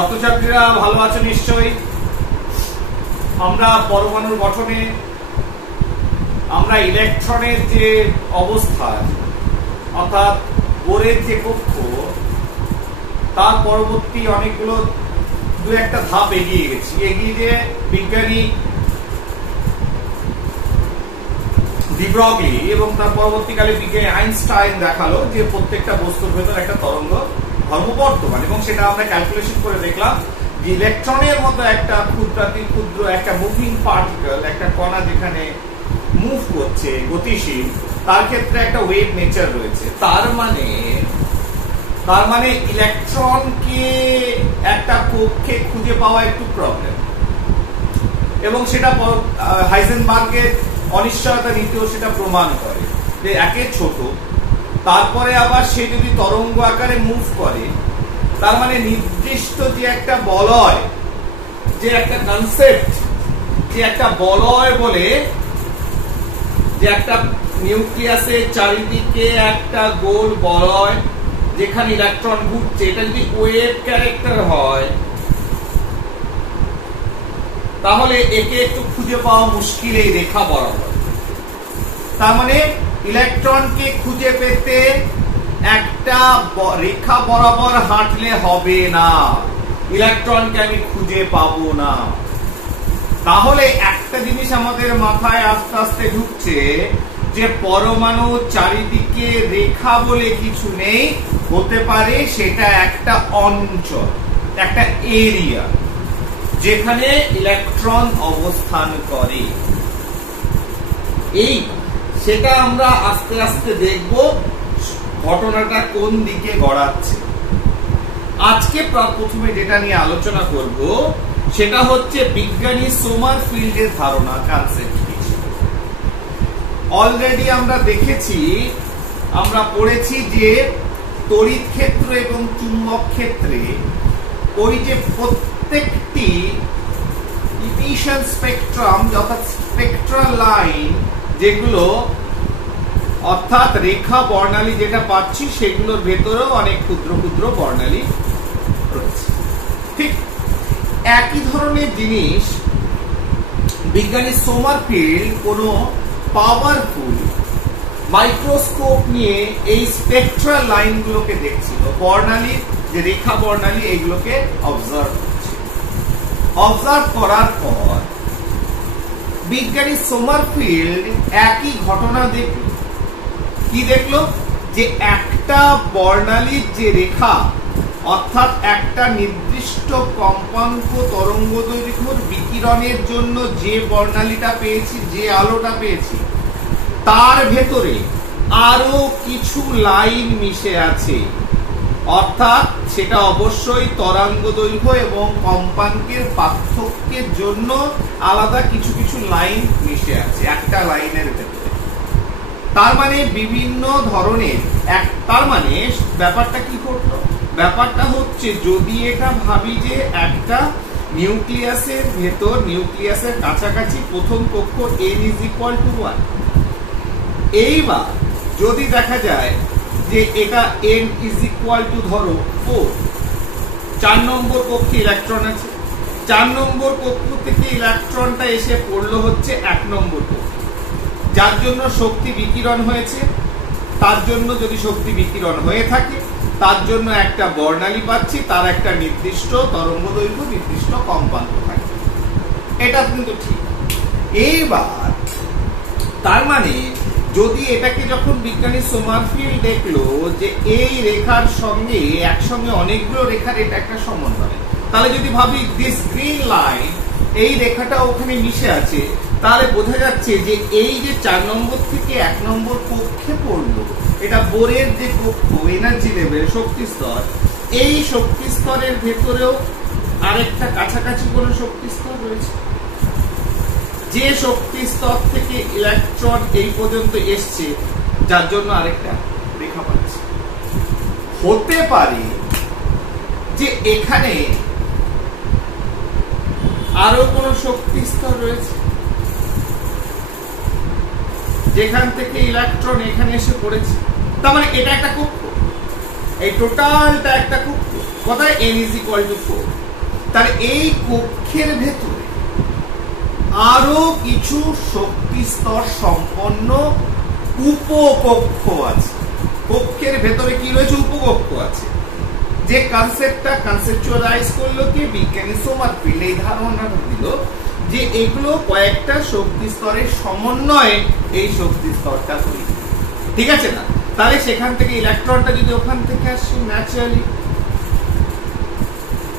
ছাত্রছাত্রীরা ভালো আছো নিশ্চয়ই। আমরা পরমাণুর গঠনে আমরা ইলেকট্রনের যে অবস্থান অর্থাৎ বোরের যে কক্ষ তার পরবর্তী অনেকগুলো দু একটা ধাপ এগিয়ে গেছি। এগিয়ে যে বিজ্ঞানী ডি ব্রগলি এবং তার পরবর্তীকালে বিজ্ঞানী আইনস্টাইন দেখালো যে প্রত্যেকটা বস্তুর ভেতর একটা তরঙ্গ ধর্ম বর্তমান, এবং সেটা আমরা ক্যালকুলেশন করে দেখলাম যে ইলেকট্রনের মতো একটা ক্ষুদ্রাতি ক্ষুদ্র একটা মুভিং পার্টিকেল, একটা কণা যেখানে মুভ করছে গতিশীল, তার ক্ষেত্রে একটা ওয়েভ নেচার রয়েছে। তার মানে ইলেকট্রনকে একটা কক্ষে খুঁজে পাওয়া একটু প্রবলেম, এবং সেটা হাইজেনবার্গের অনিশ্চয়তা নীতিও সেটা প্রমাণ করে যে একে ছোট, তারপরে আবার সে যদি তরঙ্গ আকারে মুভ করে, তার মানে নির্দিষ্ট যে একটা বলয়, যে একটা কনসেপ্ট, যে একটা বলয় বলে যে একটা নিউক্লিয়াসের চারিদিকে একটা গোল বলয় যেখানে ইলেকট্রন ঘুরছে, এটা যদি ওয়েভ ক্যারেক্টার হয় তাহলে একে একটু খুঁজে পাওয়া মুশকিল এই রেখা বরাবর। তার মানে ইলেকট্রনকে খুঁজে পেতে একটা রেখা বরাবর হাঁটলে হবে না, ইলেকট্রনকে আমি খুঁজে পাবো না। তাহলে একটা জিনিস আমাদের মাথায় আস্তে আস্তে ঢুকছে যে পরমাণু চারিদিকে রেখা বলে কিছু নেই, হতে পারে সেটা একটা অঞ্চল, একটা এরিয়া যেখানে ইলেকট্রন অবস্থান করে। এই সেটা আমরা আস্তে আস্তে দেখব ঘটনাটা কোন দিকে গড়াচ্ছে। আজকে প্রথমে যেটা নিয়ে আলোচনা করব সেটা হচ্ছে বিজ্ঞানী সোমারফিল্ডের ধারণা, কনসেপ্ট। অলরেডি আমরা দেখেছি, আমরা পড়েছি যে তড়িৎ ক্ষেত্র এবং চুম্বক ক্ষেত্রে ওই যে প্রত্যেকটি ইমিশন স্পেকট্রাম অর্থাৎ স্পেকট্রাল লাইন যেগুলো অর্থাৎ রেখা বর্ণালী যেটা পাচ্ছি সেগুলোর ভেতরেও অনেক ক্ষুদ্র ক্ষুদ্র বর্ণালী রয়েছে। ঠিক একই ধরনের জিনিস বিজ্ঞানী সোমারফিল্ড কোন পাওয়ারফুল মাইক্রোস্কোপ নিয়ে এই স্পেকট্রাল লাইনগুলোকে দেখছিল, বর্ণালী যে রেখা বর্ণালী এইগুলোকে অবজার্ভ করছে। অবজার্ভ করার পর বিজ্ঞানী সোমারফিল্ড একই ঘটনা দেখল। কি দেখলো? যে একটা বর্ণালীর যে রেখা অর্থাৎ একটা নির্দিষ্ট কম্পাঙ্ক তরঙ্গ দৈর্ঘ্যের বিকিরণের জন্য যে বর্ণালীটা পেয়েছি, যে আলোটা পেয়েছি, তার ভেতরে আরো কিছু লাইন মিশে আছে, অর্থাৎ সেটা অবশ্যই তরঙ্গ দৈর্ঘ্য এবং কম্পাঙ্কের পার্থক্যের জন্য আলাদা কিছু কিছু লাইন মিশে আছে একটা লাইনের ভেতরে। তার মানে বিভিন্ন ধরনের তার মানে ব্যাপারটা কি ঘটলো? ব্যাপারটা হচ্ছে যদি এটা ভাবি যে একটা নিউক্লিয়াসের ভেতর, নিউক্লিয়াসের কাছাকাছি প্রথম কক্ষ n=1, এইবার যদি দেখা যায় যে এটা n= ধরো 4, 4 নম্বর কক্ষে ইলেকট্রন আছে, 4 নম্বর কক্ষ থেকে ইলেকট্রনটা এসে পড়লো হচ্ছে 1 নম্বর কক্ষে, যার জন্য শক্তি বিকিরণ হয়েছে। তার জন্য যদি শক্তি বিকিরণ হয়ে থাকে তার জন্য একটা বর্ণালী পাচ্ছি, তার একটা নির্দিষ্ট তরঙ্গ দৈর্ঘ্য, নির্দিষ্ট কম্পাঙ্ক থাকে। এটা কিন্তু ঠিক। এইবার তার মানে যদি এটাকে যখন বিজ্ঞানী সোমারফিল্ড দেখলো যে এই রেখার সঙ্গে একসঙ্গে অনেকগুলো রেখার এটা একটা সমন্বয়, তাহলে যদি ভাবি দিস গ্রিন লাইন, এই রেখাটা ওখানে মিশে আছে, তাহলে বোঝা যাচ্ছে যে এই যে 4 নম্বর থেকে 1 নম্বর কক্ষে পড়লো, এটা বোরের যে কক্ষ, এনার্জি লেভেল, শক্তি স্তর, এই শক্তি স্তরের ভেতরেও আরেকটা কাছাকাছি কোন শক্তি স্তর রয়েছে, যে শক্তি স্তর থেকে ইলেকট্রন এই পর্যন্ত এসছে, যার জন্য আরেকটা রেখা পাচ্ছে। হতে পারে যে এখানে আরো কোন শক্তি স্তর রয়েছে যেখান থেকে ইলেকট্রন এখানে এসে পড়েছে। তার মানে এটা একটা কক্ষ, এই টোটালটা একটা কক্ষ। কোথায়? n=4। তাহলে এই কক্ষের ভেতরে আরো কিছু শক্তি স্তর সম্পন্ন উপকক্ষ আছে। কক্ষের ভেতরে কি রয়েছে? উপকক্ষ আছে। যে কনসেপ্টটা কনসেপচুয়ালাইজ করলো কি বিজ্ঞানী সোমারফিল্ড, এই ধারণাটা দিল যে এগুলো কয়েকটা শক্তি স্তরের সমন্বয়ে এই শক্তি স্তরটা তৈরি, ঠিক আছে না? তাহলে সেখান থেকে ইলেকট্রনটা যদি ওখান থেকে আসে ন্যাচারালি,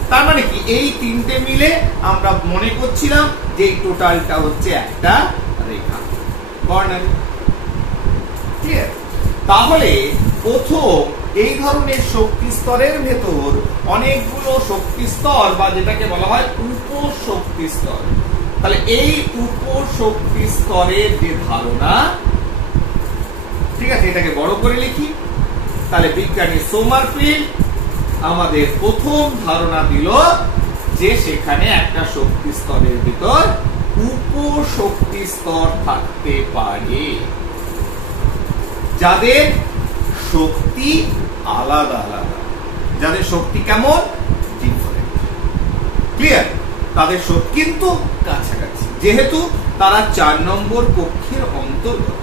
তার মানে কি এই তিনটে মিলে আমরা মনে করছিলাম যে এই টোটালটা হচ্ছে একটা রেখা, বর্ণালী। ক্লিয়ার? তাহলে প্রথম এই ধরনের শক্তি স্তরের ভেতর অনেকগুলো শক্তি স্তর বা যেটাকে বলা হয় উপশক্তি স্তর। তাহলে এই উপশক্তি স্তরের যে ধারণা, ঠিক আছে, এটাকে বড় করে লিখি। তাহলে বিজ্ঞানী সোমারফিল্ড আমাদের প্রথম ধারণা দিল যে সেখানে একটা শক্তি স্তরের ভিতর উপশক্তি স্তর থাকতে পারে যাদের শক্তি আলাদা আলাদা, যাদের শক্তি কেমন? ডিফারেন্ট। ক্লিয়ার? তাদের শক্তি কিন্তু কাছাকাছি, যেহেতু তারা 4 নম্বর কক্ষের অন্তর্গত।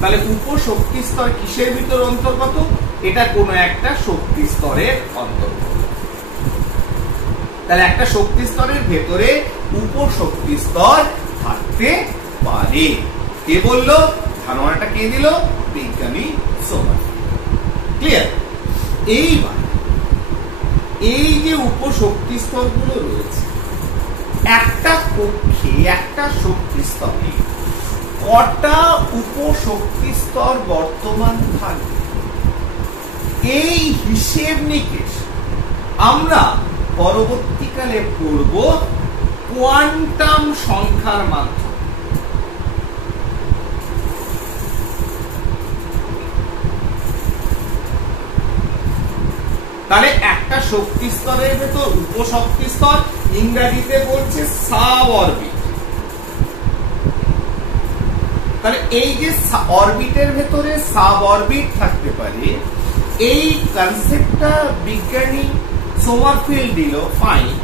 তাহলে উপশক্তি স্তর কিসের ভিতর অন্তর্গত? এটা কোনো একটা শক্তি স্তরের অন্তর্গত। তাহলে একটা শক্তি স্তরের ভেতরে উপশক্তি স্তর থাকতে পারে। কে বললো? ধারণাটা কে দিল? বিজ্ঞানী সোমারফিল্ড। ক্লিয়ার? এইবার এই যে উপশক্তি স্তরগুলো রয়েছে, একটা কক্ষে একটা শক্তি স্তরে কটা উপশক্তি স্তর বর্তমান থাকবে, এই হিসেব নিকেশ আমরা পরবর্তীকালে পড়ব কোয়ান্টাম সংখ্যার মাধ্যমে। তাহলে একটা শক্তি স্তরের ভেতর উপশক্তি স্তর, ইংরেজিতে বলছে সাব অরবিট। তাহলে এই যে অরবিটের ভেতরে সাব অরবিট থাকতে পারে, এই কনসেপ্টটা বিজ্ঞানী সোমারফিল্ড দিল, ফাইন।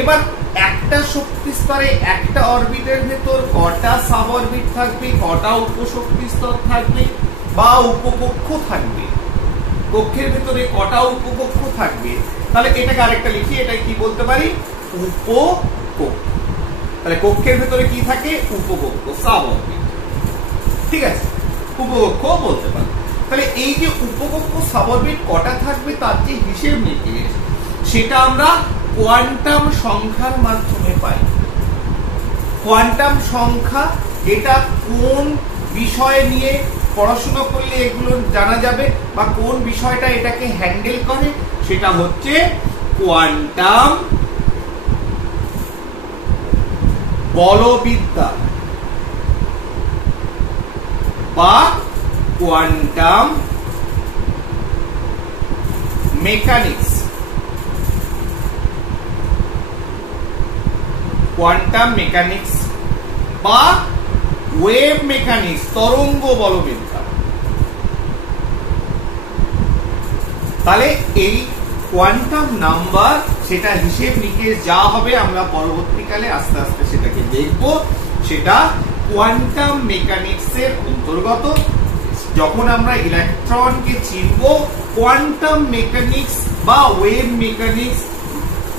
এবার একটা শক্তি স্তরে একটা অরবিটের ভেতর কটা সাব অরবিট থাকবে, কটা উপশক্তি স্তর থাকবে বা উপকক্ষ থাকবে, কক্ষের ভেতরে কটা উপকক্ষ থাকবে, তাহলে এটাকে আরেকটা লিখি, এটা কি বলতে পারি? উপকক্ষ। তাহলে কক্ষের ভেতরে কি থাকে? উপকক্ষ, সাব অরবিট। ঠিক আছে, উপকক্ষ বলতে পারি। তাহলে এই যে উপকক্ষ সাব অরবিট কটা থাকবে তার যে হিসেব নিকেশ, সেটা আমরা কোয়ান্টাম সংখ্যার মাধ্যমে পাই। কোয়ান্টাম সংখ্যা এটা কোন বিষয় নিয়ে পড়াশোনা করলে এগুলো জানা যাবে বা কোন বিষয়টা এটাকে হ্যান্ডেল করে, সেটা হচ্ছে কোয়ান্টাম বলবিদ্যা বা কোয়ান্টাম মেকানিক্স। কোয়ান্টাম মেকানিক্স বা ওয়েভ মেকানিক্স, তরঙ্গ বলবিদ্যা। তাহলে এই কোয়ান্টাম নাম্বার, সেটা হিসেব নিকেশ যা হবে আমরা পরবর্তীকালে আস্তে আস্তে সেটাকে দেখব, সেটা কোয়ান্টাম মেকানিক্সের অন্তর্গত। যখন আমরা ইলেকট্রনকে চিনব কোয়ান্টাম মেকানিক্স বা ওয়েভ মেকানিক্স,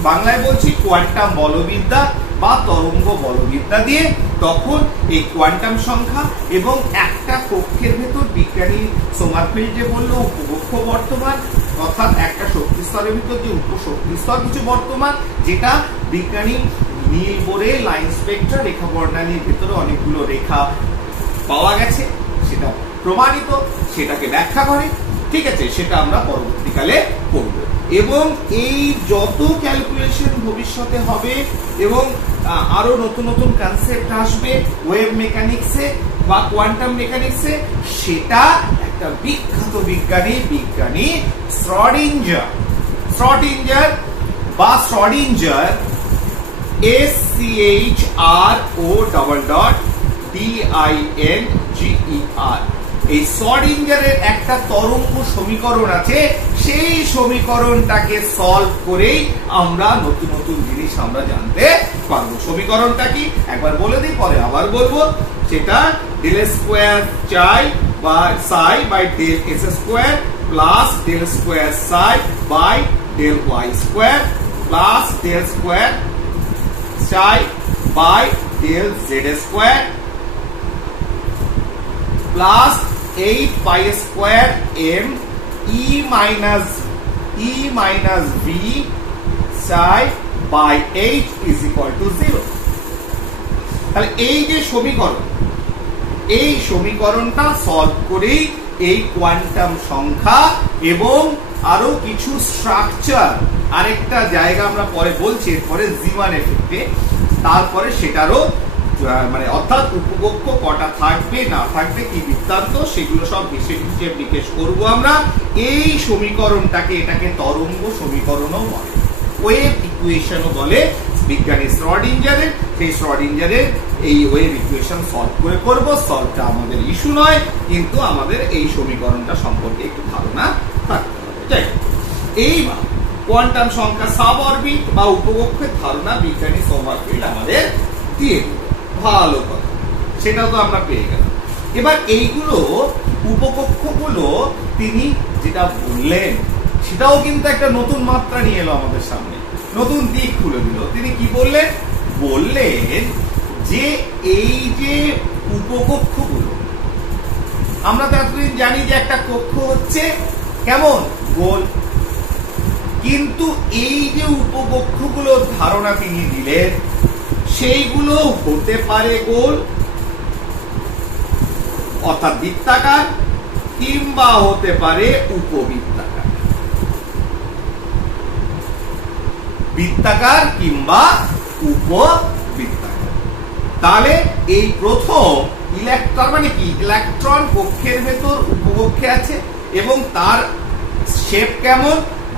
বাংলায় বলছি কোয়ান্টাম বলবিদ্যা বা তরঙ্গ বলবিদ্যা দিয়ে, তখন এই কোয়ান্টাম সংখ্যা এবং একটা কক্ষের ভেতর বিজ্ঞানী সোমারফিল্ড যে বললো উপকক্ষ বর্তমান, অর্থাৎ একটা শক্তি স্তরের ভিতর যে উপশক্তি স্তর কিছু বর্তমান, যেটা বিজ্ঞানী নীল বোরে লাইন স্পেক্ট্রা রেখা বর্ণালীর ভিতরে অনেকগুলো রেখা পাওয়া গেছে, সেটা প্রমাণিত, সেটাকে ব্যাখ্যা করে। ঠিক আছে, সেটা আমরা পরবর্তীকালে করব। এবং এই যত ক্যালকুলেশন ভবিষ্যতে হবে এবং আরো নতুন নতুন কনসেপ্ট আসবে ওয়েভ মেকানিক্সে বা কোয়ান্টাম মেকানিক্সে, সেটা একটা বিখ্যাত বিজ্ঞানী শ্রোডিঞ্জার বা শ্রোডিঞ্জার SCHRODINGER, এই শ্রোডিঞ্জারের একটা তরঙ্গ সমীকরণ আছে, সেই সমীকরণটাকে সলভ করেই আমরা নতুন নতুন জিনিস আমরা জানতে পারবো। সমীকরণটা কি একবার বলে দিই, পরে আবার বলবো। সেটা ডেল স্কোয়ার চাই বা psi by del S square plus del square psi by del Y square plus del square chi by del Z square plus 8 pi square M E minus V psi by 8 is equal to 0। তাহলে এই যে সমীকরণ, এই সমীকরণটা solve করেই এই quantum সংখ্যা এবং আরো কিছু স্ট্রাকচার, আরেকটা জায়গা আমরা পরে বলছি, এরপরে জি1 এফেক্টে, তারপরে সেটারও মানে অর্থাৎ উপকক্ষ কটা থাকবে না থাকবে কি বৃত্তান্ত, সেগুলো সব হিসেব নিকেশ করবো আমরা। এই সমীকরণটাকে, এটাকে তরঙ্গ সমীকরণও বলে, ওয়েভ ইকুয়েশনও বলে বিজ্ঞানী শ্রডিঞ্জারের। সেই শ্রডিঞ্জারের এই ওয়েভ ইকুয়েশন সলভ করে করবো। সলভটা আমাদের ইস্যু নয়, কিন্তু আমাদের এই সমীকরণটা সম্পর্কে একটু ধারণা থাকতে হবে। যাই এইবার কোয়ান্টাম সংখ্যা সাব অরবিট বা উপকক্ষের ধারণা বিজ্ঞানী সোমারফিল্ড আমাদের দিয়ে দিল, ভালো কথা, সেটা তো আমরা পেয়ে গেলাম। এবার এইগুলো উপকক্ষগুলো তিনি যেটা বললেন সেটাও কিন্তু একটা নতুন মাত্রা নিয়ে এলো আমাদের সামনে, নতুন দিক খুলে দিল। তিনি কি বললেন? বললেন যে এই যে উপকক্ষগুলো, আমরা তো এতদিন জানি যে একটা কক্ষ হচ্ছে কেমন, গোল, কিন্তু এই যে উপকক্ষগুলোর ধারণা তিনি দিলেন সেইগুলো হতে পারে গোল অর্থাৎ বৃত্তাকার, কিংবা হতে পারে উপবৃত্তাকার, বৃত্তাকার কিংবা উপবৃত্তাকার। তাহলে এই প্রথম ইলেকট্রন মানে কি, ইলেকট্রন কক্ষের ভেতর উপকক্ষে আছে এবং তার শেপ কেমন,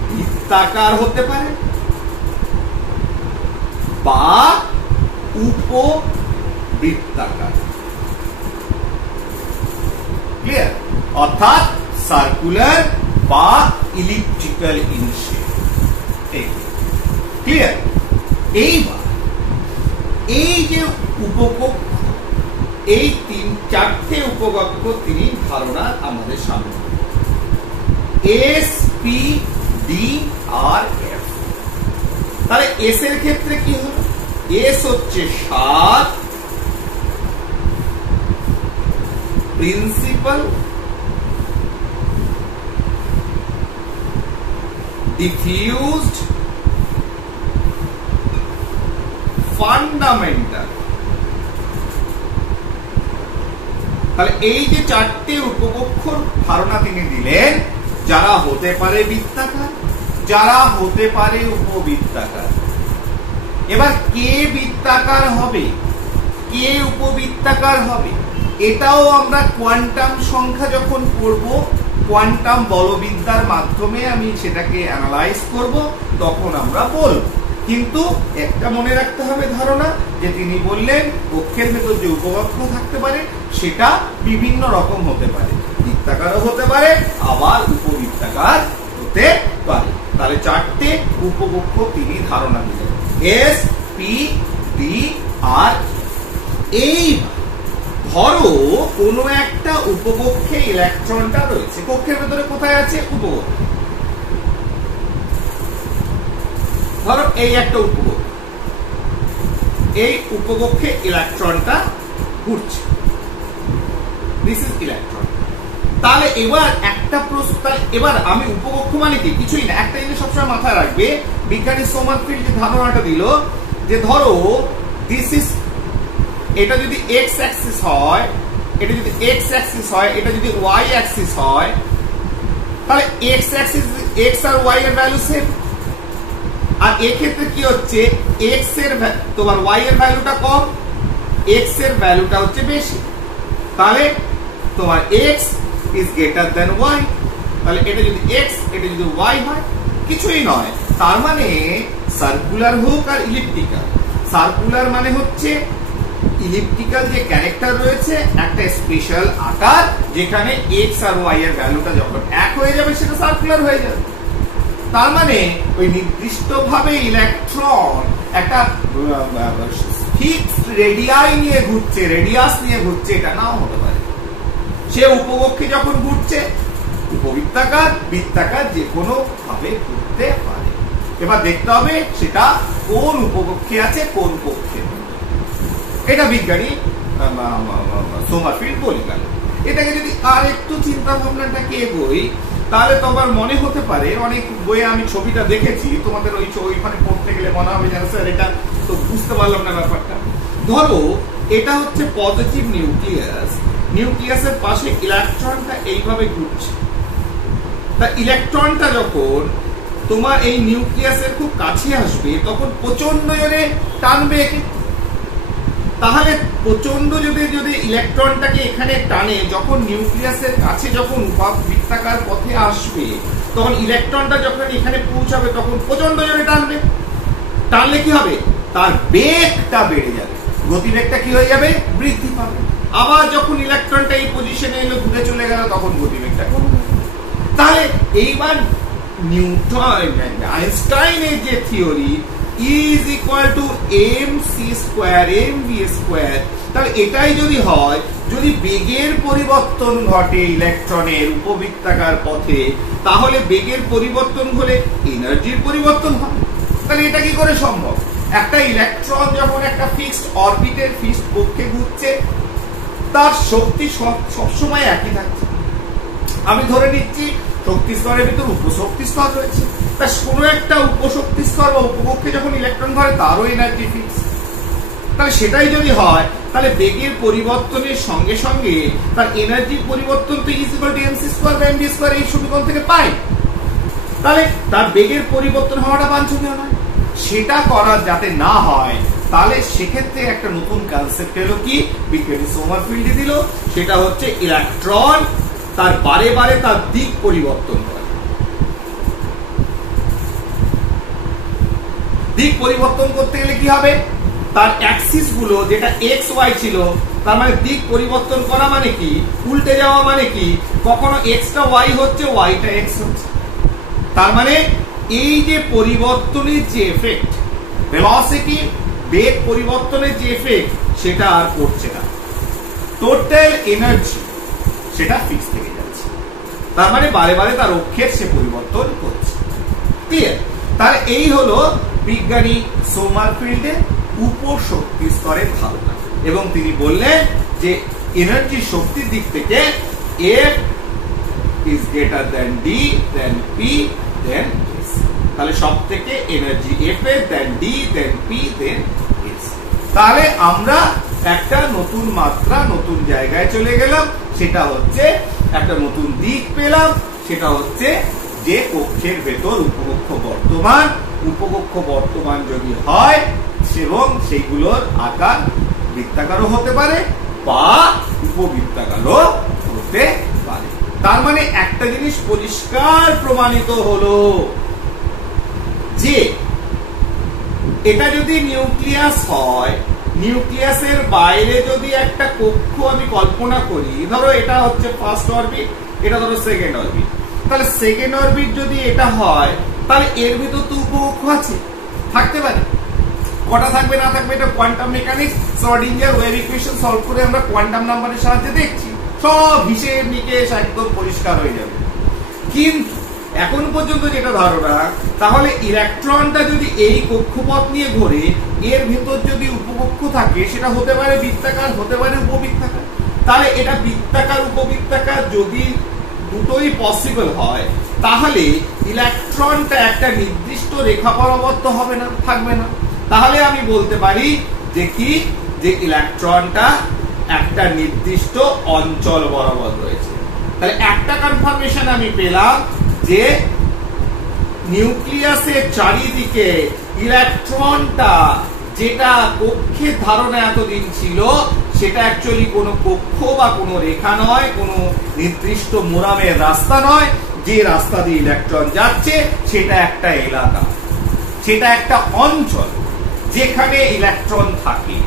বৃত্তাকার হতে পারে বা উপবৃত্তাকার, ক্লিয়ার, অর্থাৎ সার্কুলার বা ইলিপ্টিক্যাল ইন শেপ, ক্লিয়ার। এইবার এই যে উপকক্ষ, এই চারটে উপকক্ষ তিনি ধারণা আমাদের সামনে, এস পি ডি আর এফ। তাহলে এস এর ক্ষেত্রে কি হলো, এস হচ্ছে 7, প্রিন্সিপাল, ডিফিউজড, ফান্ডামেন্টাল। তাহলে এই যে চারটে উপকক্ষর ধারণা তিনি দিলেন, যারা হতে পারে বৃত্তাকার, যারা হতে পারে উপবৃত্তাকার। এবার কে বৃত্তাকার হবে, কে উপবৃত্তাকার হবে, এটাও আমরা কোয়ান্টাম সংখ্যা যখন পড়ব, কোয়ান্টাম বলবিদ্যার মাধ্যমে আমি সেটাকে অ্যানালাইজ করব, তখন আমরা বলব। কিন্তু একটা মনে রাখতে হবে ধারণা, যে তিনি বললেন কক্ষের ভেতর যে উপকক্ষ থাকতে পারে সেটা বিভিন্ন রকম হতে পারে, বৃত্তাকারও হতে পারে আবার উপবৃত্তাকার হতে পারে। তাহলে চারটে উপকক্ষ তিনি ধারণা দিলেন, এস পি ডি আর। এই ধরো কোনো একটা উপকক্ষে ইলেকট্রনটা রয়েছে, কক্ষের ভেতরে কোথায় আছে, উপকক্ষ। ধরো এই একটা উপকক্ষ, এই উপকক্ষে ইলেকট্রনটা ঘুরছে, দিস ইজ ইলেকট্রন। তাহলে এবার একটা প্রশ্ন, এবার আমি উপকক্ষ মানে কি, কিছুই না, একটা জিনিস সবসময় মাথায় রাখবে, বিজ্ঞানী সোমারফিল্ড যে ধারণাটা দিল, যে ধরো দিস ইজ, এটা যদি এক্স অ্যাক্সিস হয়, এটা যদি এক্স অ্যাক্সিস হয়, এটা যদি ওয়াই অ্যাক্সিস হয়, তাহলে এক্স অ্যাক্সিস, এক্স আর ওয়াই এর ভ্যালু সেম। আর এক্ষেত্রে কি হচ্ছে, এক্স এর তোমার ওয়াই এর ভ্যালুটা কম, এক্স এর ভ্যালুটা হচ্ছে বেশি, তাহলে তোমার X is greater than Y. তাহলে এটা যদি এক্স, এটা যদি ওয়াই হয়, কিছুই নয়। তার মানে সার্কুলার হোক আর ইলিপ্টিক্যাল, সার্কুলার মানে হচ্ছে ইলিপ্টিক্যাল যে ক্যারেক্টার রয়েছে, একটা স্পেশাল আকার যেখানে এক্স আর ওয়াই এর ভ্যালুটা যখন এক হয়ে যাবে সেটা সার্কুলার হয়ে যাবে। তার মানে ওই নির্দিষ্টভাবে ইলেকট্রন একটা ফিক্সড রেডিয়াস নিয়ে ঘুরছে, এটা নাও হতে পারে। সে উপকক্ষে যখন ঘুরছে, উপবৃত্তাকার বৃত্তাকার যে কোনো ভাবে ঘুরতে পারে। এবার দেখতে হবে সেটা কোন উপকক্ষে আছে, কোন কক্ষে। এটা বিজ্ঞানী সোমারফিল্ড বলে গেল। এটাকে যদি আর একটু চিন্তা ভাবনাটাকে এগোই, তাহলে তোমার মনে হতে পারে, অনেক বইয়ে আমি ছবিটা দেখেছি, তোমাদের ওইখানে পড়তে গেলে মনে হবে যে স্যার এটা তো বুঝতে পারলাম না ব্যাপারটা। ধরো এটা হচ্ছে পজিটিভ নিউক্লিয়াস, নিউক্লিয়াসের পাশে ইলেকট্রনটা এইভাবে ঘুরছে। তা ইলেকট্রনটা যখন তোমার এই নিউক্লিয়াসের খুব কাছে আসবে, তখন প্রচন্ড জোরে টানবে একে। তাহলে প্রচন্ড যদি ইলেকট্রনটাকে এখানে টানে, যখন নিউক্লিয়াসের কাছে যখন বৃত্তাকার পথে আসবে, তখন ইলেকট্রনটা যখন এখানে পৌঁছাবে, তখন প্রচন্ড জোরে টানবে। টানলে কি হবে? তার বেগটা বেড়ে যাবে, গতিবেগটা কি হয়ে যাবে? বৃদ্ধি পাবে। আবার যখন ইলেকট্রনটা এই পজিশনে এলো, ঘুরে চলে গেল, তখন গতিবেগটা কমে যাবে। তাহলে এইবার আইনস্টাইনের যে theory is equal to mc square mv square, তাহলে এটাই যদি হয়, যদি বেগের পরিবর্তন ঘটে ইলেকট্রনের উপবৃত্তাকার পথে, তাহলে বেগের পরিবর্তন হলে এনার্জির পরিবর্তন হয়। তাহলে এটা কি করে সম্ভব? একটা ইলেকট্রন যখন একটা ফিক্সড অরবিটের ফিক্সড কক্ষে ঘুরছে, তার শক্তি সবসময় একই থাকছে। আমি ধরে নিচ্ছি শক্তি স্তরের ভিতর উপশক্তি স্তর রয়েছে, তা কোনো একটা উপশক্তি স্তর বা উপকক্ষে যখন ইলেকট্রন ধরে, তারও এনার্জি ফিক্স। তাহলে সেটাই যদি হয়, তাহলে বেগের পরিবর্তনের সঙ্গে সঙ্গে তার এনার্জির পরিবর্তন তো is equal to MC square বা এমভি স্কয়ার, এই সমীকরণ থেকে পাই। তাহলে তার বেগের পরিবর্তন হওয়াটা বাঞ্ছনীয় নয়। সেটা করা যাতে না হয়, তাহলে সেক্ষেত্রে একটা নতুন কনসেপ্ট এলো, কি বিজ্ঞানী সোমারফিল্ড দিল, সেটা হচ্ছে ইলেকট্রন তার বারে বারে তার দিক পরিবর্তন করে। দিক পরিবর্তন করতে গেলে কি হবে? তার অ্যাক্সিস গুলো যেটা এক্স ওয়াই ছিল, তার মানে দিক পরিবর্তন করা মানে কি? উল্টে যাওয়া মানে কি? কখনো এক্সটা ওয়াই হচ্ছে, ওয়াইটা এক্স হচ্ছে। তার মানে এই যে পরিবর্তনের যে এফেক্ট, ভেলোসিটি বেগ পরিবর্তনের যে এফেক্ট, সেটা আর পড়ছে না। টোটাল এনার্জি সেটা ফিক্স থেকে যাচ্ছে। তার মানে বারে বারে তার অক্ষের সে পরিবর্তন করছে। ক্লিয়ার? তাহলে এই হলো বিজ্ঞানী সোমারফিল্ডের উপশক্তি স্তরের ধারণা। এবং তিনি বললেন যে এনার্জি শক্তির দিক থেকে F is greater than D than P than S। তাহলে সব থেকে এনার্জি F এর than D than P than S। তাহলে আমরা একটা নতুন মাত্রা, নতুন জায়গায় চলে গেলাম। সেটা হচ্ছে একটা নতুন দিক পেলাম, সেটা হচ্ছে যে কক্ষের ভেতর উপকক্ষ বর্তমান যদি হয়, এবং সেইগুলোর আকার বৃত্তাকারও হতে পারে বা উপবৃত্তাকারও হতে পারে। তার মানে একটা জিনিস পরিষ্কার প্রমাণিত হলো যে এটা যদি নিউক্লিয়াস হয়, নিউক্লিয়াসের বাইরে যদি একটা কক্ষ আমি কল্পনা করি, ধরো এটা হচ্ছে ফার্স্ট অরবিট, এটা ধরো সেকেন্ড অরবিট, তাহলে সেকেন্ড অরবিট যদি এটা হয়, তাহলে এর ভিতর তো উপকক্ষ আছে, থাকতে পারে। কটা থাকবে না থাকবে এটা quantum mechanics, Schrodinger wave equation solve করে আমরা কোয়ান্টাম নাম্বারের সাহায্যে দেখছি, সব হিসেব নিকেশ একদম পরিষ্কার হয়ে যাবে। কিন্তু এখন পর্যন্ত যেটা ধারণা, তাহলে ইলেকট্রনটা যদি এই কক্ষপথ নিয়ে ঘোরে, এর ভিতর যদি উপকক্ষ থাকে, সেটা হতে পারে বৃত্তাকার, হতে পারে উপবৃত্তাকার। তাহলে এটা বৃত্তাকার উপবৃত্তাকার যদি দুটোই পসিবল হয়, তাহলে ইলেকট্রনটা একটা নির্দিষ্ট রেখা বরাবর হবে না, থাকবে না। তাহলে আমি বলতে পারি যে কি, যে ইলেকট্রনটা একটা নির্দিষ্ট অঞ্চল বরাবর রয়েছে। তাহলে একটা কনফার্মেশন আমি পেলাম যে নিউক্লিয়াসের চারিদিকে ইলেকট্রনটা যেটা কক্ষের ধারণা এতদিন ছিল, সেটা অ্যাকচুয়ালি কোনো কক্ষ বা কোনো রেখা নয়, কোনো নির্দিষ্ট মোরামের রাস্তা নয়। যে রাস্তা দিয়ে ইলেকট্রন যাচ্ছে সেটা একটা এলাকা, সেটা একটা অঞ্চল যেখানে ইলেকট্রন থাকে।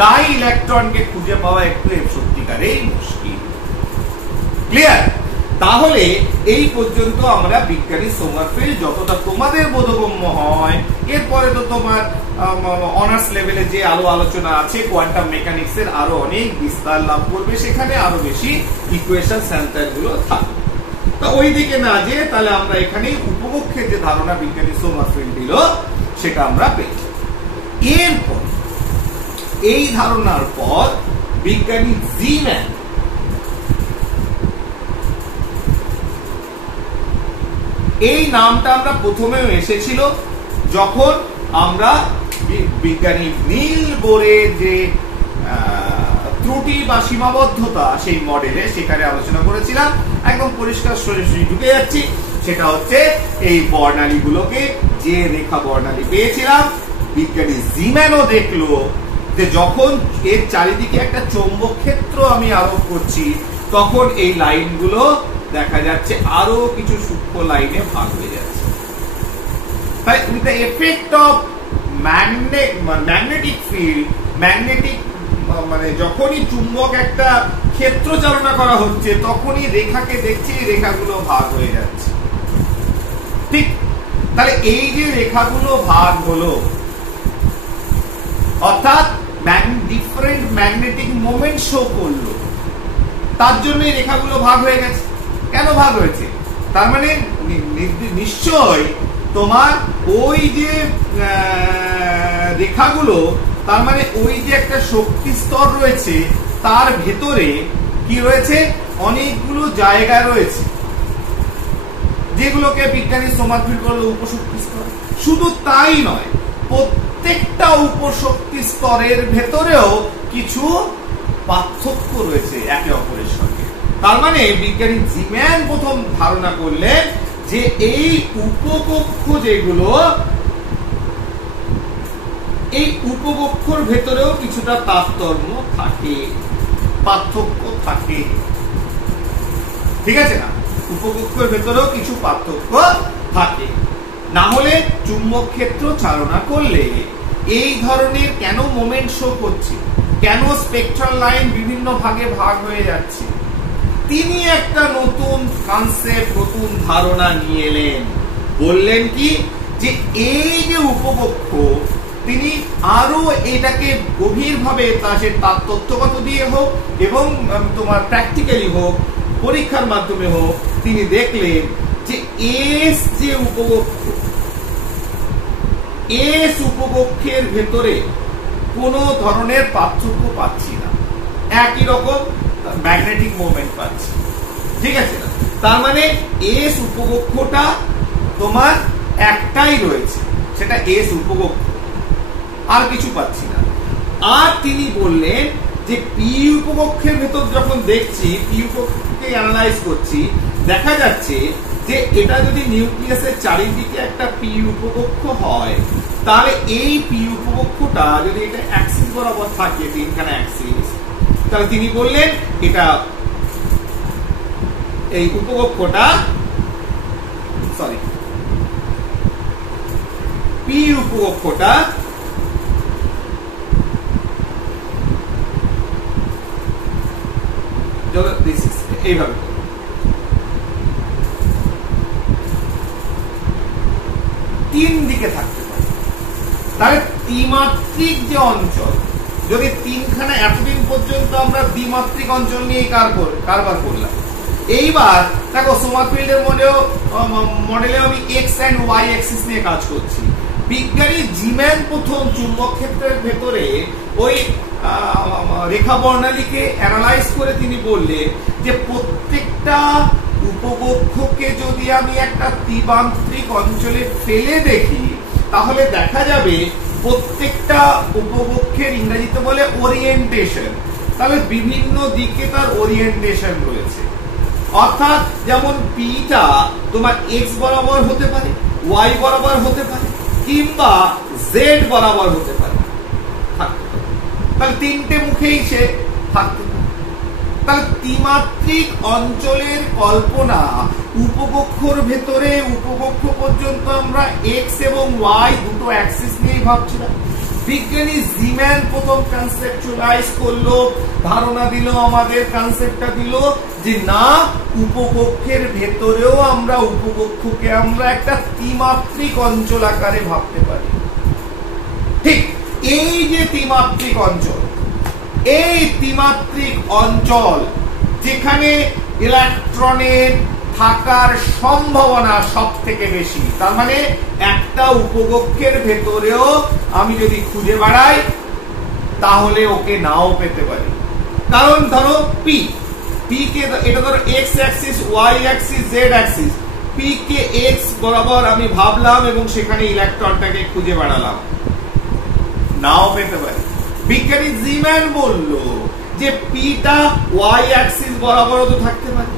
তাই ইলেকট্রনকে খুঁজে পাওয়া একটু সত্যিকারেই মুশকিল। ক্লিয়ার? তাহলে এই পর্যন্ত আমরা বিজ্ঞানী সোমারফিল্ড যতটা তোমাদের বোধগম্য হয়, এরপরে তো তোমার অনার্স লেভেলে যে আরো আলোচনা আছে কোয়ান্টাম মেকানিক্স এর আরো অনেক বিস্তার লাভ করবে, সেখানে আরো বেশি ইকুয়েশন সেন্টার গুলো থাকবে। তো ওই দিকে না যে তাহলে আমরা এখানে উপকক্ষের যে ধারণা বিজ্ঞানী সোমারফিল্ড দিল সেটা আমরা পেয়েছি। এরপর এই ধারণার পর বিজ্ঞানী জিম্যান এই নামটা আমরা প্রথমেও এসেছিল যখন আমরা বিজ্ঞানী নীল বোরের যে ত্রুটি বা সীমাবদ্ধতা সেই মডেলে সেখানে আলোচনা করেছিলাম। একদম পরিষ্কার সরাসরি ঢুকে যাচ্ছি, সেটা হচ্ছে এই বর্ণালী গুলোকে যে রেখা বর্ণালী পেয়েছিলাম, বিজ্ঞানী জিম্যানও দেখলো যে যখন এর চারিদিকে একটা চৌম্বক ক্ষেত্র আমি আরোপ করছি তখন এই লাইনগুলো দেখা যাচ্ছে আরো কিছু সূক্ষ্ম লাইনে ভাগ হয়ে যাচ্ছে। তাই with the effect of magnetic field, magnetic মানে যখনই চুম্বক একটা ক্ষেত্র চালনা করা হচ্ছে তখনই রেখাকে দেখছি রেখাগুলো ভাগ হয়ে যাচ্ছে। ঠিক, তাহলে এই যে রেখাগুলো ভাগ হলো অর্থাৎ ডিফারেন্ট ম্যাগনেটিক মোমেন্ট শো করলো, তার জন্য এই রেখাগুলো ভাগ হয়ে গেছে। কেন ভাগ হয়েছে? তার মানে নিশ্চয় তোমার ওই যে রেখাগুলো, তার মানে ওই যে একটা শক্তি স্তর রয়েছে তার ভেতরে কি রয়েছে, অনেকগুলো জায়গা রয়েছে যেগুলোকে বিজ্ঞানী সোমারফিল্ড বলল উপশক্তি স্তর। শুধু তাই নয়, প্রত্যেকটা উপশক্তি স্তরের ভেতরেও কিছু পার্থক্য রয়েছে একে অপরের সঙ্গে। তার মানে বিজ্ঞানী জিম্যান প্রথম ধারণা করলেন যে এই উপকক্ষ যেগুলো, এই উপকক্ষর ভেতরেও কিছুটা তারতম্য থাকে, পার্থক্য থাকে। ঠিক আছে না? উপকক্ষের ভেতরেও কিছু পার্থক্য থাকে, না হলে চুম্বক ক্ষেত্র চালনা করলে এই ধরনের কেন মোমেন্ট শো করছে, কেন স্পেকট্রাল লাইন বিভিন্ন ভাগে ভাগ হয়ে যাচ্ছে। তিনি একটা নতুন কনসেপ্ট, নতুন ধারণা নিয়ে এলেন। বললেন কি, যে এই যে উপকক্ষ, তিনি আরো এটাকে গভীরভাবে তার তথ্যগত দিয়ে হোক এবং তোমার প্র্যাকটিক্যালি হোক, পরীক্ষার মাধ্যমে হোক, তিনি দেখলেন যে এস যে উপকক্ষ, এস উপকক্ষের ভেতরে কোনো ধরনের পার্থক্য পাচ্ছি না, একই রকম ম্যাগনেটিক মোমেন্ট পাচ্ছি। ঠিক আছে না? তার মানে এস উপকক্ষটা তোমার একটাই রয়েছে, সেটা এস উপকক্ষ, আর কিছু পাচ্ছি না। আর তিনি বললেন যে পি উপকক্ষের ভেতর যখন দেখছি, পি উপকক্ষকে অ্যানালাইজ করছি, দেখা যাচ্ছে যে এটা যদি নিউক্লিয়াসের চারিদিকে একটা পি উপকক্ষ হয়, তাহলে এই পি উপকক্ষটা যদি এটা অ্যাক্সিস বরাবর থাকে, তিনখানা অ্যাক্সিস, তাহলে তিনি বললেন এটা এই উপকক্ষটা, সরি, পি উপকক্ষটা এইভাবে তিন দিকে থাকতে পারে। তাহলে ত্রিমাত্রিক যে অঞ্চল, যদি তিনখানা, এতদিন পর্যন্ত আমরা দ্বিমাত্রিক অঞ্চল নিয়ে কারবার করলাম, এইবার দেখো সোমারফিল্ডের মডেলে আমি এক্স এন্ড ওয়াই অ্যাক্সিস নিয়ে কাজ করছি। বিজ্ঞানী জিম্যান প্রথম চুম্বক ক্ষেত্রের ভেতরে ওই রেখা বর্ণালীকে অ্যানালাইজ করে তিনি বললেন যে প্রত্যেকটা উপকক্ষকে যদি আমি একটা ত্রিমাত্রিক অঞ্চলে ফেলে দেখি, তাহলে দেখা যাবে প্রত্যেকটা উপকক্ষের ইংরেজিতে বলে ওরিয়েন্টেশন, তাহলে বিভিন্ন দিকে তার ওরিয়েন্টেশন রয়েছে। অর্থাৎ যেমন পিটা তোমার এক্স বরাবর হতে পারে, ওয়াই বরাবর হতে পারে, কিংবা জেড বরাবর হতে পারে, তাহলে তিনটে মুখেই সে থাকতে পারে। তাহলে ত্রিমাত্রিক অঞ্চলের কল্পনা উপকক্ষর ভেতরে, উপকক্ষ পর্যন্ত আমরা এক্স এবং ওয়াই দুটো অ্যাক্সিস নিয়েই ভাবছিলাম। বিজ্ঞানী জিম্যান প্রথম কনসেপচুয়ালাইজ করলো, ধারণা দিল, আমাদের কনসেপ্টটা দিল যে না, উপকক্ষের ভেতরেও আমরা উপকক্ষকে আমরা একটা ত্রিমাত্রিক অঞ্চল আকারে ভাবতে পারি। ঠিক এই যে ত্রিমাত্রিক অঞ্চল, এই ত্রিমাত্রিক অঞ্চল যেখানে ইলেকট্রনের থাকার সম্ভাবনা সব থেকে বেশি, তার মানে একটা উপকক্ষের ভেতরেও আমি যদি খুঁজে বেড়াই তাহলে ওকে নাও পেতে পারি। কারণ ধরো পি কে এটা ধরো X axis, Y axis, Z axis, P K X বরাবর আমি ভাবলাম এবং সেখানে ইলেকট্রনটাকে খুঁজে বেড়ালাম, নাও পেতে পারি। বিজ্ঞানী জিম্যান বলল যে পিটা ওয়াই অ্যাক্সিস বরাবরও তো থাকতে পারে,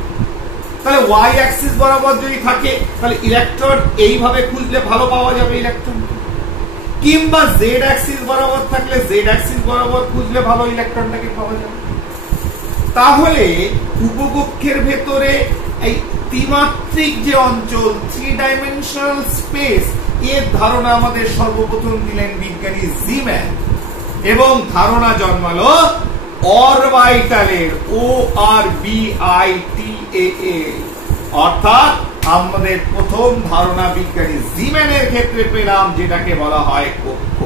তাহলে ওয়াই অ্যাক্সিস বরাবর যদি থাকে তাহলে ইলেকট্রন এইভাবে খুঁজলে ভালো পাওয়া যাবে ইলেকট্রন, কিংবা জেড অ্যাক্সিস বরাবর থাকলে জেড অ্যাক্সিস বরাবর খুঁজলে ভালো ইলেকট্রনটাকে পাওয়া যাবে। তাহলে উপকক্ষের ভেতরে এই ত্রিমাত্রিক যে অঞ্চল, থ্রি ডাইমেনশনাল স্পেস, এর ধারণা আমাদের সর্বপ্রথম দিলেন বিজ্ঞানী জিম্যান এবং ধারণা জন্মালো অরবাইটালের, ORBITAL, অর্থাৎ আমাদের প্রথম ধারণা বিজ্ঞানী জিম্যানের ক্ষেত্রে পেলাম যেটাকে বলা হয় কক্ষ।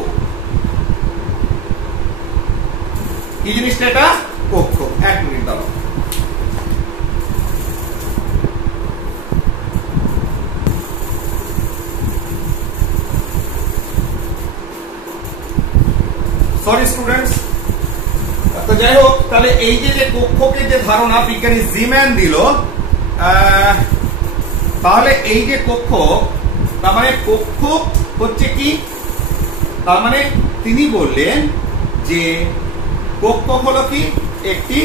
কি জিনিসটা এটা? কক্ষ। এক মিনিট দাও। সরি স্টুডেন্টস, তো যাই হোক, তাহলে এই যে কক্ষকে যে ধারণা বিজ্ঞানী জিম্যান দিল, তাহলে এই যে কক্ষ, তার মানে কক্ষ হচ্ছে কি, তার মানে তিনি বললেন যে কক্ষ হলো কি একটি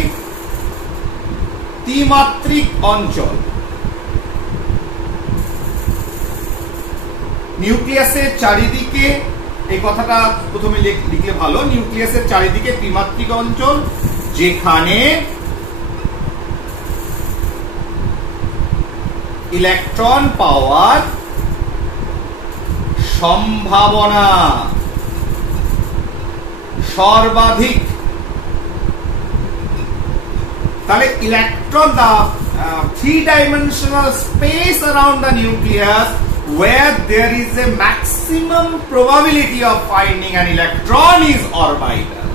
ত্রিমাত্রিক অঞ্চল। নিউক্লিয়াসের চারিদিকে, এই কথাটা প্রথমে লিখলে ভালো, নিউক্লিয়াসের চারিদিকে ত্রিমাত্রিক অঞ্চল যেখানে ইলেকট্রন পাওয়ার সম্ভাবনা সর্বাধিক। তাহলে electron, the three dimensional space around the nucleus where there is a maximum probability of finding an electron is orbital.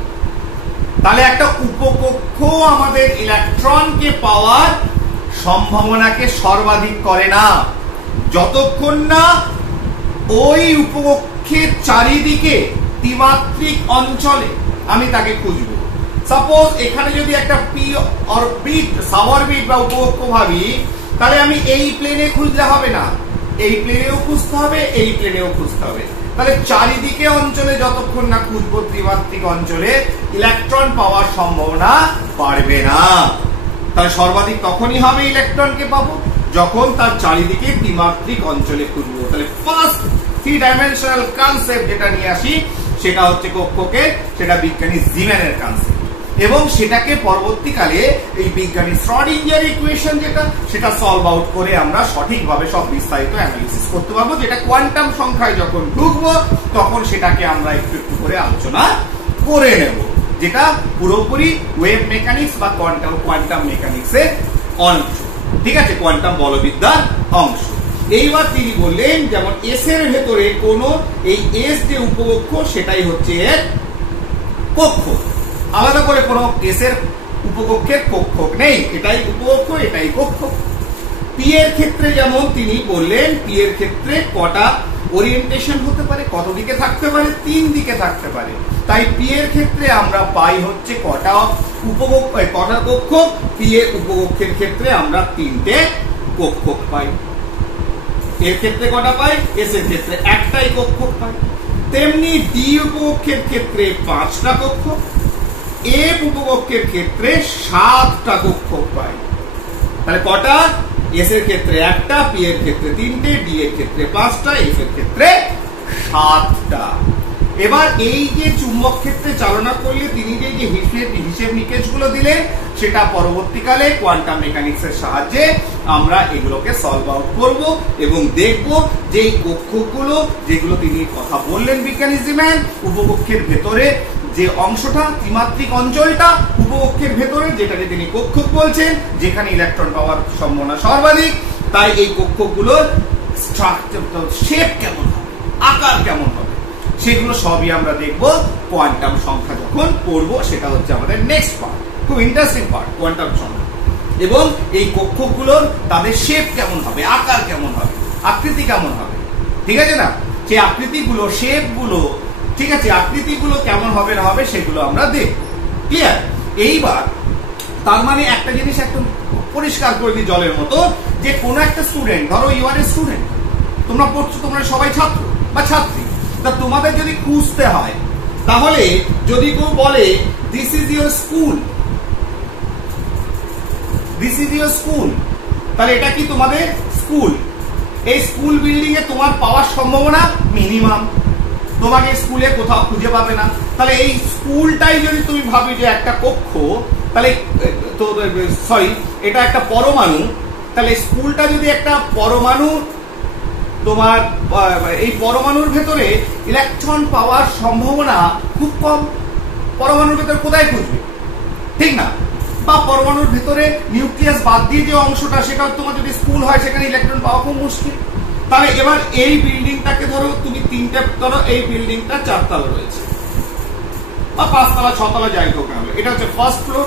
তাহলে একটা উপকক্ষ আমাদের ইলেকট্রনকে পাওয়ার সম্ভাবনাকে সর্বাধিক করে না যতক্ষণ না ওই উপকক্ষের চারিদিকে ত্রিমাত্রিক অঞ্চলে আমি তাকে খুঁজব। সাপোজ এখানে যদি একটা পি অরবিট, সাবঅরবিট বা উপকক্ষ ভাবি, তাহলে আমি এই প্লেনে খুঁজলে হবে না, এই প্লেনেও খুঁজতে হবে, এই প্লেনেও খুঁজতে হবে। তাহলে চারিদিকে অঞ্চলে যতক্ষণ না খুঁজবো ত্রিমাত্রিক অঞ্চলে, ইলেকট্রন পাওয়ার সম্ভাবনা বাড়বে না। তাহলে সর্বাধিক তখনই হবে ইলেকট্রনকে পাবো যখন তার চারিদিকে ত্রিমাত্রিক অঞ্চলে খুঁজবো। তাহলে ফার্স্ট থ্রি ডাইমেনশনাল কনসেপ্ট যেটা নিয়ে আসি সেটা হচ্ছে কক্ষকে, সেটা বিজ্ঞানী জিম্যানের কনসেপ্ট, এবং সেটাকে পরবর্তীকালে এই বিজ্ঞানী শ্রোডিঞ্জার ইকুয়েশন যেটা, সেটা সলভ আউট করে আমরা সঠিকভাবে সব বিস্তারিত অ্যানালিসিস করতে পারবো, যেটা কোয়ান্টাম সংখ্যায় যখন ঢুকবো তখন সেটাকে আমরা একটু একটু করে আলোচনা করে নেব, যেটা পুরোপুরি ওয়েভ মেকানিক্স বা কোয়ান্টাম মেকানিক্সের অংশ। ঠিক আছে, কোয়ান্টাম বলবিদ্যার অংশ। এইবার তিনি বললেন যেমন এস এর ভেতরে কোন এই এস যে উপকক্ষ সেটাই হচ্ছে এর কক্ষ, আলাদা করে কোনো এস এর উপকক্ষের কক্ষ নেই, এটাই উপকক্ষ, এটাই কক্ষ। পি এর ক্ষেত্রে যেমন তিনি বললেন, পি এর ক্ষেত্রে কটা ওরিয়েন্টেশন হতে পারে, কত দিকে থাকতে পারে, 3 দিকে থাকতে পারে। তাই পি এর ক্ষেত্রে আমরা পাই হচ্ছে কটা উপকক্ষ, কটা কক্ষ, পি এর উপকক্ষের ক্ষেত্রে আমরা 3টে কক্ষ পাই। এর ক্ষেত্রে কটা পাই, এস এর ক্ষেত্রে একটাই কক্ষ পাই। তেমনি ডি উপকক্ষের ক্ষেত্রে 5টা কক্ষ, এফ উপকক্ষের ক্ষেত্রে 7টা কক্ষ পাই। তাহলে কটা, এস এর ক্ষেত্রে 1টা, পি এর ক্ষেত্রে 3টে, ডি এর ক্ষেত্রে 5টা, এফ এর ক্ষেত্রে 7টা। এবার এই যে চুম্বক ক্ষেত্রে চালনা করলে তিনি যে হিসেব নিকেশ গুলো দিলেন সেটা পরবর্তীকালে কোয়ান্টাম মেকানিক্সের সাহায্যে আমরা এগুলোকে সলভ আউট করব এবং দেখব যে এই কক্ষগুলো যেগুলো তিনি কথা বললেন বিজ্ঞানী জিম্যান, উপকক্ষের ভেতরে যে অংশটা, ত্রিমাত্রিক অঞ্চলটা উপকক্ষের ভেতরে, যেটাকে তিনি কক্ষ বলছেন, যেখানে ইলেকট্রন পাওয়ার সম্ভাবনা সর্বাধিক, তাই এই কক্ষগুলোর স্ট্রাকচার, শেপ কেমন হবে, আকার কেমন হবে, সেগুলো সবই আমরা দেখব কোয়ান্টাম সংখ্যা যখন পড়বো। সেটা হচ্ছে আমাদের নেক্সট পার্ট, খুব ইন্টারেস্টিং পার্ট, কোয়ান্টাম সংখ্যা। এবং এই কক্ষগুলোর তাদের শেপ কেমন হবে, আকার কেমন হবে, আকৃতি কেমন হবে, ঠিক আছে না? সেই আকৃতিগুলো, শেপগুলো, ঠিক আছে, আকৃতিগুলো কেমন হবে না হবে সেগুলো আমরা দেখব। ক্লিয়ার? এইবার তার মানে একটা জিনিস একদম পরিষ্কার করে দিই জলের মতো, যে কোন একটা স্টুডেন্ট, ধরো ইউ আর এ স্টুডেন্ট, তোমরা পড়ছো, তোমরা সবাই ছাত্র বা ছাত্রী, তা তোমাদের যদি খুঁজতে হয়, তাহলে যদি কেউ বলে this is your school, this is your school, তাহলে এটা কি তোমাদের স্কুল? এই স্কুল বিল্ডিং এ তোমার পাওয়ার সম্ভাবনা মিনিমাম, তোমাকে স্কুলে কোথাও খুঁজে পাবে না। তাহলে এই স্কুলটাই যদি তুমি ভাবি যে একটা কক্ষ, তাহলে তো সরি, এটা একটা পরমাণু, তাহলে স্কুলটা যদি একটা পরমাণু, তোমার এই পরমাণুর ভেতরে ইলেকট্রন পাওয়ার সম্ভাবনা খুব কম। পরমাণুর ভেতরে কোথায় খুঁজবে, ঠিক না? বা পরমাণুর ভেতরে নিউক্লিয়াস বাদ দিয়ে যে অংশটা, সেটা তোমার যদি স্কুল হয়, সেখানে ইলেকট্রন পাওয়া খুব মুশকিল। তাহলে এবার এই বিল্ডিংটাকে ধরো তুমি তিনটা, ধরো এই বিল্ডিংটা 4 তলা রয়েছে বা 5 তলা 6 তলা যাই হোক না, এটা হচ্ছে ফার্স্ট ফ্লোর,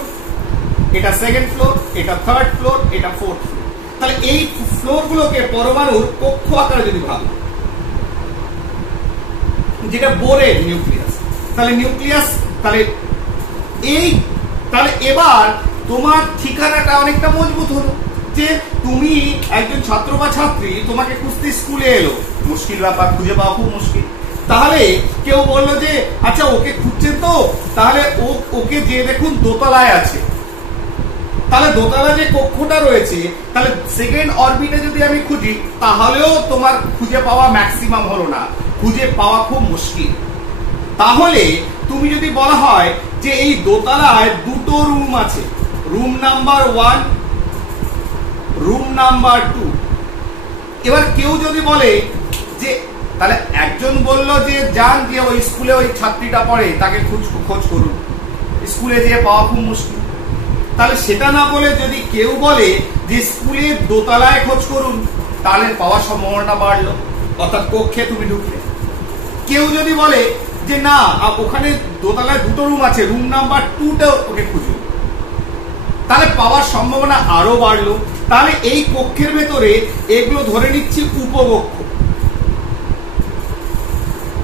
এটা সেকেন্ড ফ্লোর, এটা থার্ড ফ্লোর, এটা ফোর্থ ফ্লোর। তাহলে এই ফ্লোর গুলোকে পরমাণুর কক্ষ আকারে যদি ভাবো, যেটা বোরের নিউক্লিয়াস, তাহলে নিউক্লিয়াস, তাহলে এই, তাহলে এবার তোমার ঠিকানাটা অনেকটা মজবুত হলো, যে তুমি একজন ছাত্র বা ছাত্রী, তোমাকে খুঁজতে স্কুলে এলো, মুশকিল ব্যাপার, খুঁজে পাওয়া খুব মুশকিল। তাহলে কেউ বললো যে আচ্ছা ওকে খুঁজছেন তো, তাহলে ওকে যে দেখুন দোতলায় আছে, তাহলে দোতলা যে কক্ষটা রয়েছে, তাহলে সেকেন্ড অরবিটে যদি আমি খুঁজি, তাহলেও তোমার খুঁজে পাওয়া ম্যাক্সিমাম হলো না, খুঁজে পাওয়া খুব মুশকিল। তাহলে তুমি যদি বলা হয় যে এই দোতলায় দুটো রুম আছে, রুম নাম্বার 1, রুম নাম্বার 2, এবার কেউ যদি বলে যে, তাহলে একজন বলল যে যান, যে ওই স্কুলে ওই ছাত্রীটা পড়ে, তাকে খোঁজ করুন, স্কুলে যেয়ে পাওয়া খুব মুশকিল। তাহলে সেটা না বলে যদি কেউ বলে যে স্কুলে দোতলায় খোঁজ করুন, তাহলে পাওয়ার সম্ভাবনাটা বাড়লো, অর্থাৎ কক্ষে তুমি ঢুকলে। কেউ যদি বলে যে না, ওখানে দোতলায় দুটো রুম আছে, রুম নাম্বার 2টা ওকে খুঁজুন, তাহলে পাওয়ার সম্ভাবনা আরো বাড়লো। তাহলে এই কক্ষের ভেতরে এগুলো ধরে নিচ্ছি উপকক্ষ,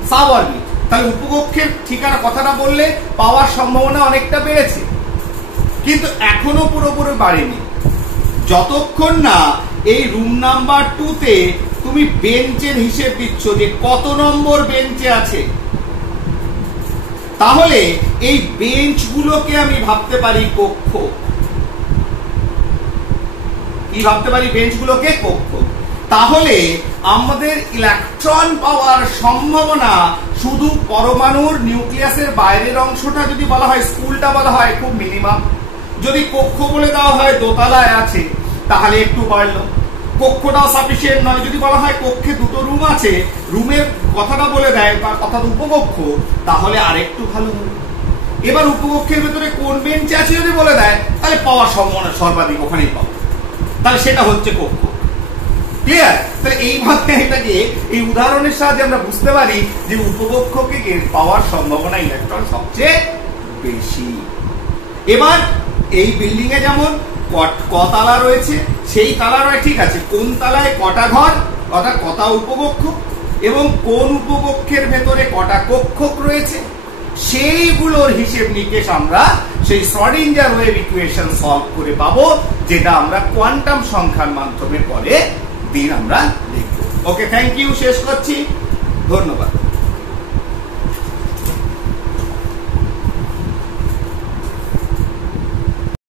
সাবঅরবিট। তাহলে উপকক্ষের ঠিকানা কথাটা বললে পাওয়ার সম্ভাবনা অনেকটা বেড়েছে, কিন্তু এখনো পুরোপুরি বাড়েনি। যতক্ষণ না এই রুম নাম্বার 2তে তুমি বেঞ্চের হিসেব দিচ্ছ যে কত নম্বর বেঞ্চে আছে, তাহলে এই বেঞ্চগুলোকে আমি ভাবতে পারি কক্ষ। কি ভাবতে পারি? বেঞ্চগুলোকে কক্ষ। তাহলে আমাদের ইলেকট্রন পাওয়ার সম্ভাবনা শুধু পরমাণুর নিউক্লিয়াসের বাইরের অংশটা যদি বলা হয়, স্কুলটা বলা হয়, খুব মিনিমাম। যদি কক্ষ বলে দেওয়া হয় দোতলায় আছে, তাহলে একটু বাড়লো। কক্ষটাও সাফিসিয়েন্ট নয়, যদি বলা হয় কক্ষে দুটো রুম আছে, রুমের কথাটা বলে দেয়, বা অর্থাৎ উপকক্ষ, তাহলে আরেকটু ভালো হবে। এবার উপকক্ষের ভেতরে কোন বেঞ্চে আছে যদি বলে দেয়, তাহলে পাওয়ার সম্ভাবনা সর্বাধিক ওখানেই পাবো, তাহলে সেটা হচ্ছে কক্ষ। ক্লিয়ার? তাহলে এইভাবে এটাকে এই উদাহরণের সাহায্যে আমরা বুঝতে পারি যে উপকক্ষকে পাওয়ার সম্ভাবনা ইলেকট্রন সবচেয়ে বেশি। এবার এই বিল্ডিং এ যেমন কতলা রয়েছে, সেই তালা রয়েছে, ঠিক আছে, কোন তালায় কটা ঘর, অর্থাৎ কটা উপকক্ষ, এবং কোন উপকক্ষের ভেতরে কটা কক্ষ রয়েছে, সেইগুলোর হিসেব নিকেশ আমরা সেই শ্রোডিঞ্জার ওয়েভ ইকুয়েশন সলভ করে পাবো, যেটা আমরা কোয়ান্টাম সংখ্যার মাধ্যমে পরে দিন আমরা দেখব। ওকে, থ্যাংক ইউ, শেষ করছি, ধন্যবাদ।